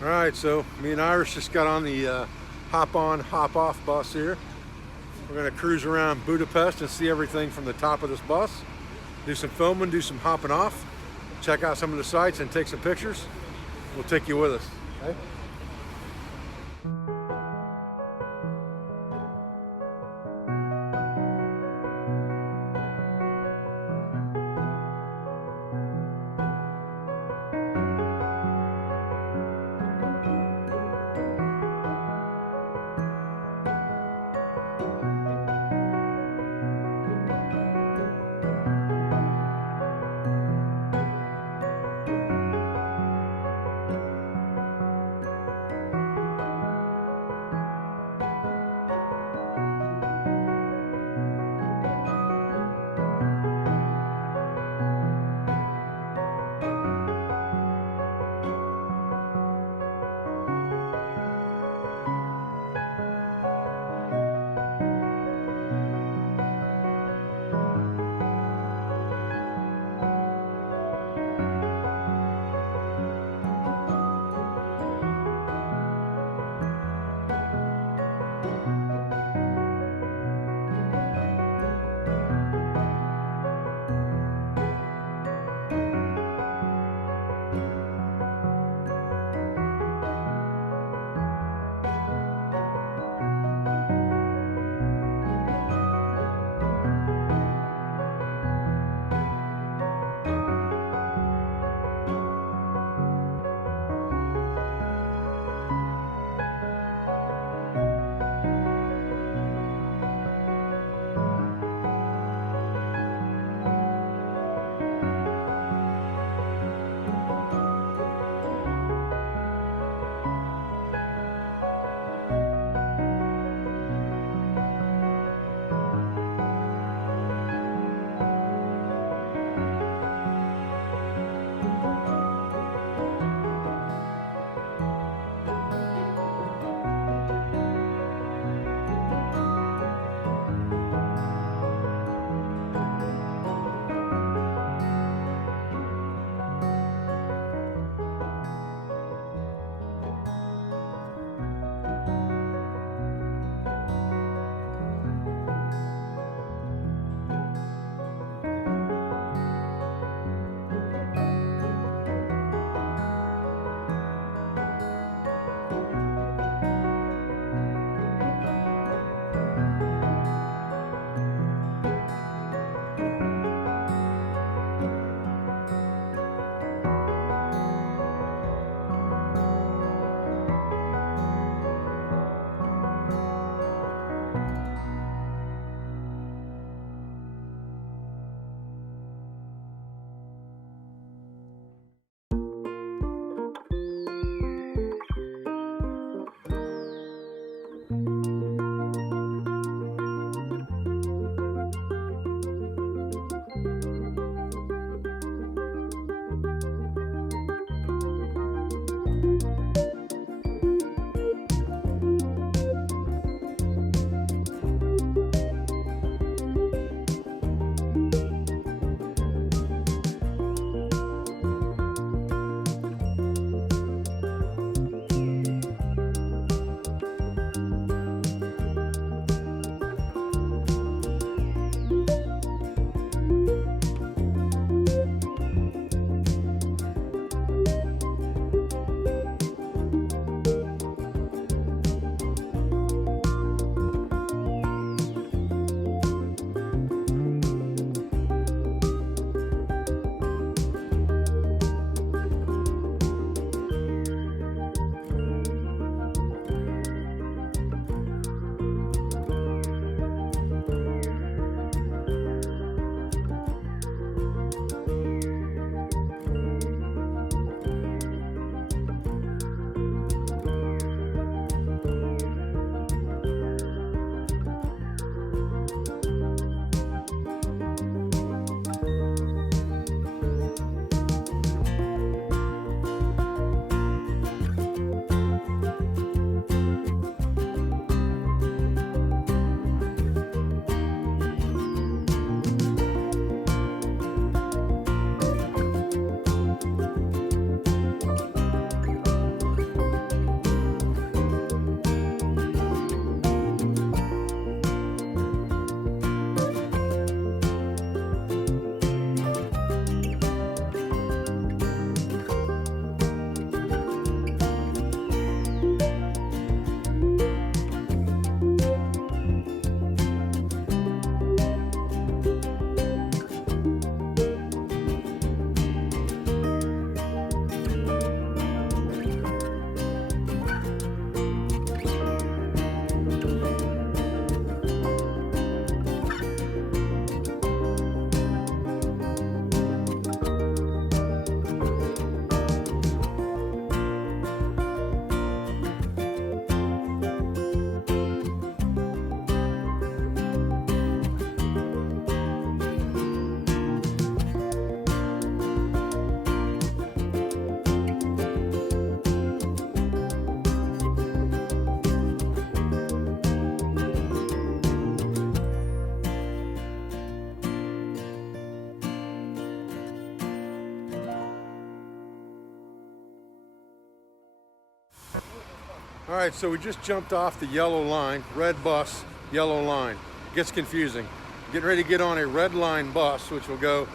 All right, so me and Iris just got on the hop on, hop off bus here. We're gonna cruise around Budapest and see everything from the top of this bus. Do some filming, do some hopping off, check out some of the sights and take some pictures. We'll take you with us, okay? All right, so we just jumped off the yellow line, red bus, yellow line. Gets confusing. Getting ready to get on a red line bus, which will go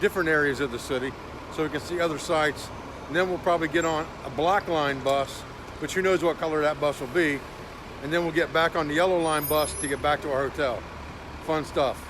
different areas of the city so we can see other sites. And then we'll probably get on a black line bus, which who knows what color that bus will be. And then we'll get back on the yellow line bus to get back to our hotel. Fun stuff.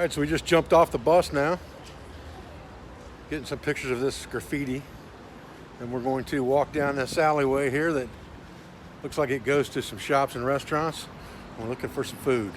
All right, so we just jumped off the bus now, getting some pictures of this graffiti, and we're going to walk down this alleyway here that looks like it goes to some shops and restaurants. We're looking for some food.